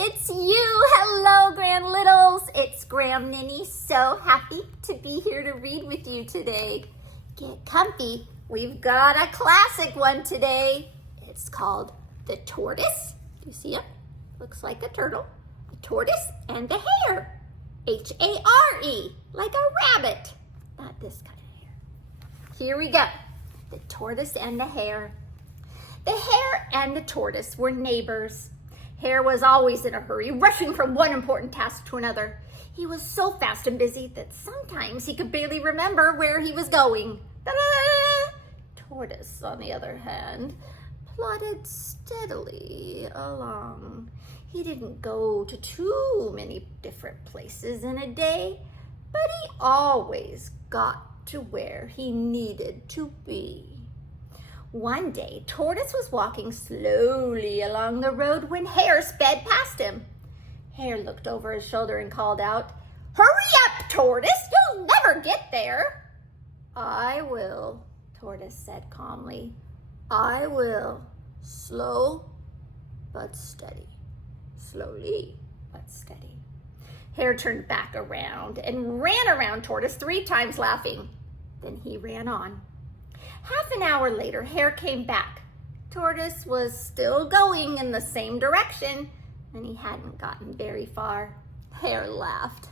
It's you! Hello, Grand Littles! It's Graham Ninny. So happy to be here to read with you today. Get comfy. We've got a classic one today. It's called The Tortoise. Do you see him? Looks like a turtle. The Tortoise and the Hare. H-A-R-E, like a rabbit. Not this kind of hare. Here we go. The Tortoise and the Hare. The Hare and the Tortoise were neighbors. Hare was always in a hurry, rushing from one important task to another. He was so fast and busy that sometimes he could barely remember where he was going. Ta-da! Tortoise, on the other hand, plodded steadily along. He didn't go to too many different places in a day, but he always got to where he needed to be. One day, Tortoise was walking slowly along the road when Hare sped past him. Hare looked over his shoulder and called out, "Hurry up, Tortoise! You'll never get there!" "I will," Tortoise said calmly. "I will. Slow but steady. Slowly but steady." Hare turned back around and ran around Tortoise 3 times, laughing. Then he ran on. Half an hour later, Hare came back. Tortoise was still going in the same direction, and he hadn't gotten very far. Hare laughed.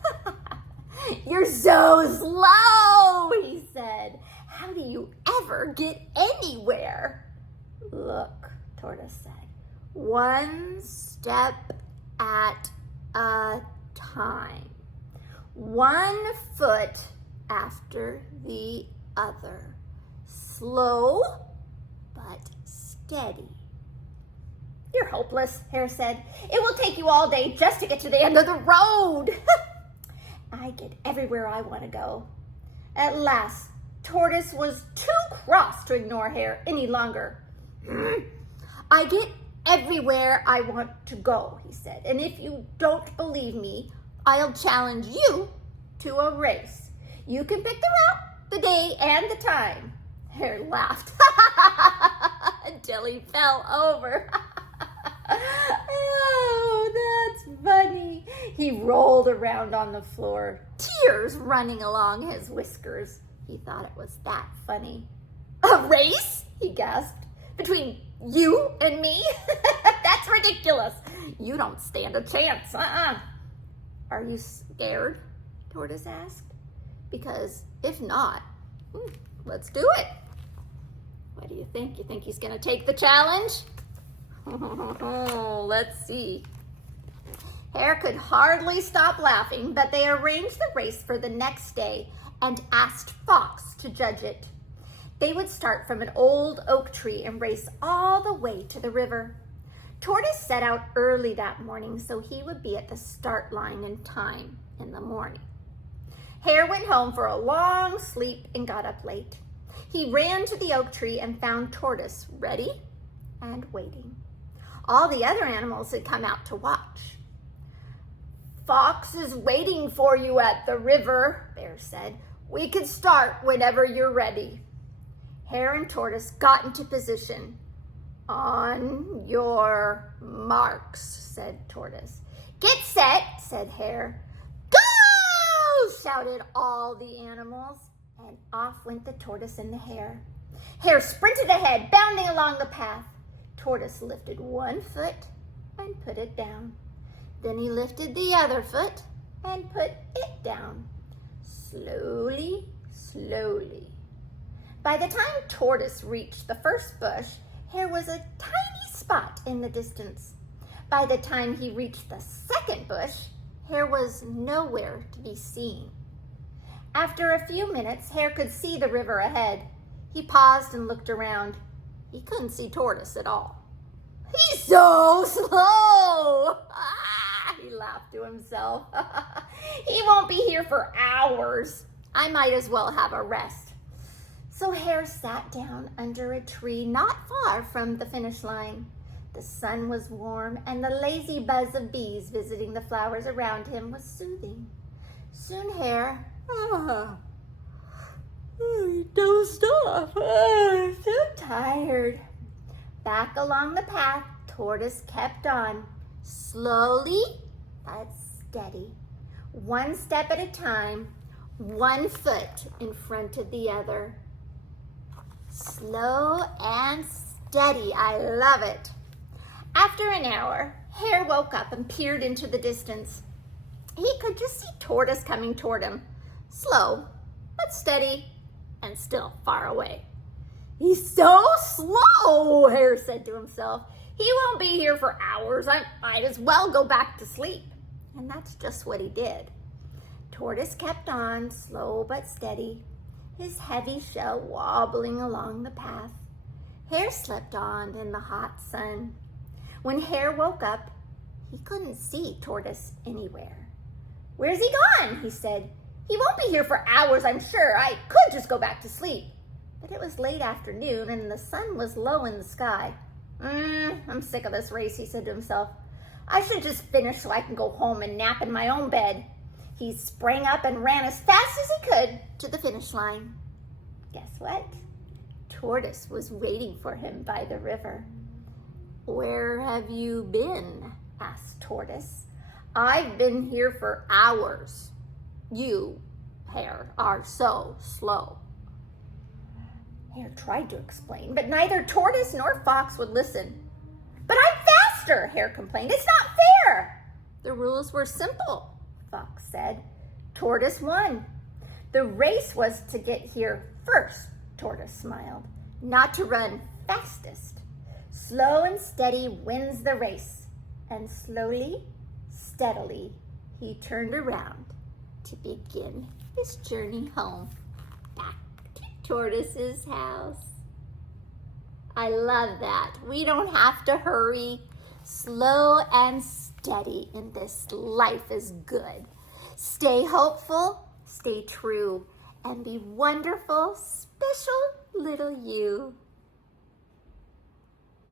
"You're so slow," he said. "How do you ever get anywhere?" "Look," Tortoise said, "one step at a time. One foot after the other. Slow, but steady." "You're hopeless," Hare said. "It will take you all day just to get to the end of the road." "I get everywhere I want to go." At last, Tortoise was too cross to ignore Hare any longer. "I get everywhere I want to go," he said. "And if you don't believe me, I'll challenge you to a race. You can pick the route, the day, and the time." Hare laughed until he fell over. "Oh, that's funny." He rolled around on the floor, tears running along his whiskers. He thought it was that funny. "A race?" he gasped. "Between you and me? That's ridiculous. You don't stand a chance. "Are you scared?" Tortoise asked. "Because if not, let's do it." What do you think? You think he's going to take the challenge? Let's see. Hare could hardly stop laughing, but they arranged the race for the next day and asked Fox to judge it. They would start from an old oak tree and race all the way to the river. Tortoise set out early that morning so he would be at the start line in time in the morning. Hare went home for a long sleep and got up late. He ran to the oak tree and found Tortoise ready and waiting. All the other animals had come out to watch. "Fox is waiting for you at the river," Bear said. "We can start whenever you're ready." Hare and Tortoise got into position. "On your marks," said Tortoise. "Get set," said Hare. "Go!" shouted all the animals. And off went the Tortoise and the Hare. Hare sprinted ahead, bounding along the path. Tortoise lifted one foot and put it down. Then he lifted the other foot and put it down. Slowly, slowly. By the time Tortoise reached the first bush, Hare was a tiny spot in the distance. By the time he reached the second bush, Hare was nowhere to be seen. After a few minutes, Hare could see the river ahead. He paused and looked around. He couldn't see Tortoise at all. "He's so slow!" He laughed to himself. "He won't be here for hours. I might as well have a rest." So Hare sat down under a tree not far from the finish line. The sun was warm, and the lazy buzz of bees visiting the flowers around him was soothing. Soon Hare he dozed off. So tired. Back along the path, Tortoise kept on, slowly but steady, one step at a time, one foot in front of the other. Slow and steady, I love it. After an hour, Hare woke up and peered into the distance. He could just see Tortoise coming toward him, slow but steady and still far away. He's so slow, Hare said to himself. He won't be here for hours. I might as well go back to sleep. And that's just what he did. Tortoise kept on, slow but steady, his heavy shell wobbling along the path. Hare slept on in the hot sun. When Hare woke up, he couldn't see Tortoise anywhere. "Where's he gone?" he said. "He won't be here for hours, I'm sure. I could just go back to sleep." But it was late afternoon and the sun was low in the sky. I'm sick of this race," he said to himself. "I should just finish so I can go home and nap in my own bed." He sprang up and ran as fast as he could to the finish line. Guess what? Tortoise was waiting for him by the river. "Where have you been?" asked Tortoise. "I've been here for hours. You, Hare, are so slow." Hare tried to explain, but neither Tortoise nor Fox would listen. "But I'm faster," Hare complained. "It's not fair." "The rules were simple," Fox said. Tortoise won. "The race was to get here first," Tortoise smiled, "not to run fastest. Slow and steady wins the race." And slowly, steadily, he turned around to begin his journey home, back to Tortoise's house. I love that. We don't have to hurry. Slow and steady in this life is good. Stay hopeful, stay true, and be wonderful, special little you.